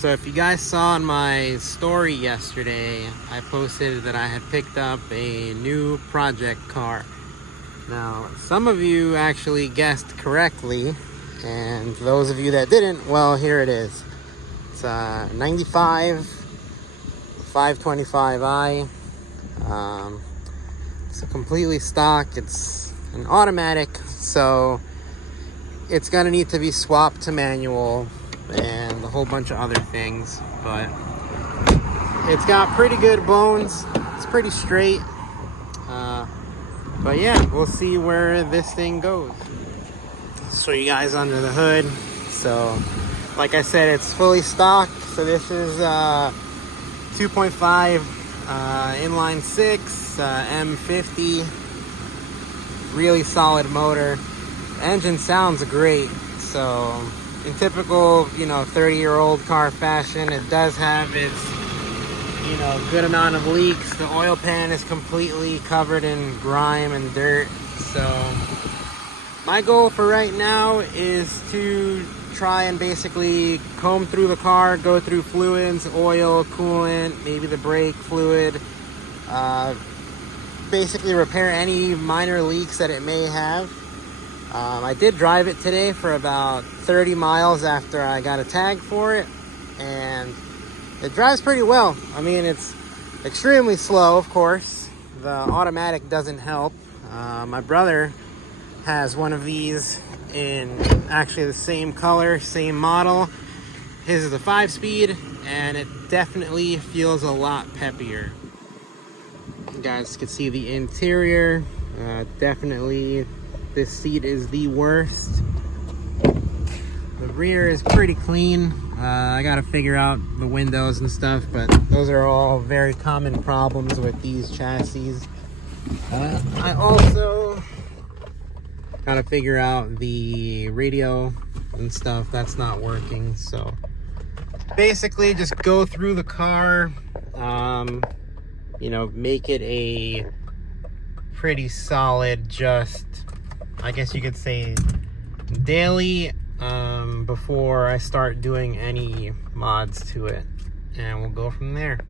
So if you guys saw in my story yesterday, I posted that I had picked up a new project car. Now, some of you actually guessed correctly, and those of you that didn't, well, here it is. It's a 95 525i. It's completely stock. It's an automatic, so it's gonna need to be swapped to manual and a whole bunch of other things, but it's got pretty good bones. It's pretty straight, but yeah, we'll see where this thing goes. Show you guys under the hood. So like I said, it's fully stock. So this is 2.5 inline 6 M50, really solid motor. The engine sounds great. So in typical, 30-year-old car fashion, it does have its, good amount of leaks. The oil pan is completely covered in grime and dirt. So my goal for right now is to try and basically comb through the car, go through fluids, oil, coolant, maybe the brake fluid, basically repair any minor leaks that it may have. I did drive it today for about 30 miles after I got a tag for it, and it drives pretty well. I mean, it's extremely slow, of course. The automatic doesn't help. My brother has one of these in actually the same color, same model. His is a 5-speed, and it definitely feels a lot peppier. You guys can see the interior. Definitely this seat is the worst. The rear is pretty clean. I gotta figure out the windows and stuff, but those are all very common problems with these chassis. I also gotta figure out the radio and stuff. That's not working. So basically just go through the car, make it a pretty solid, just, I guess you could say, daily, before I start doing any mods to it, and we'll go from there.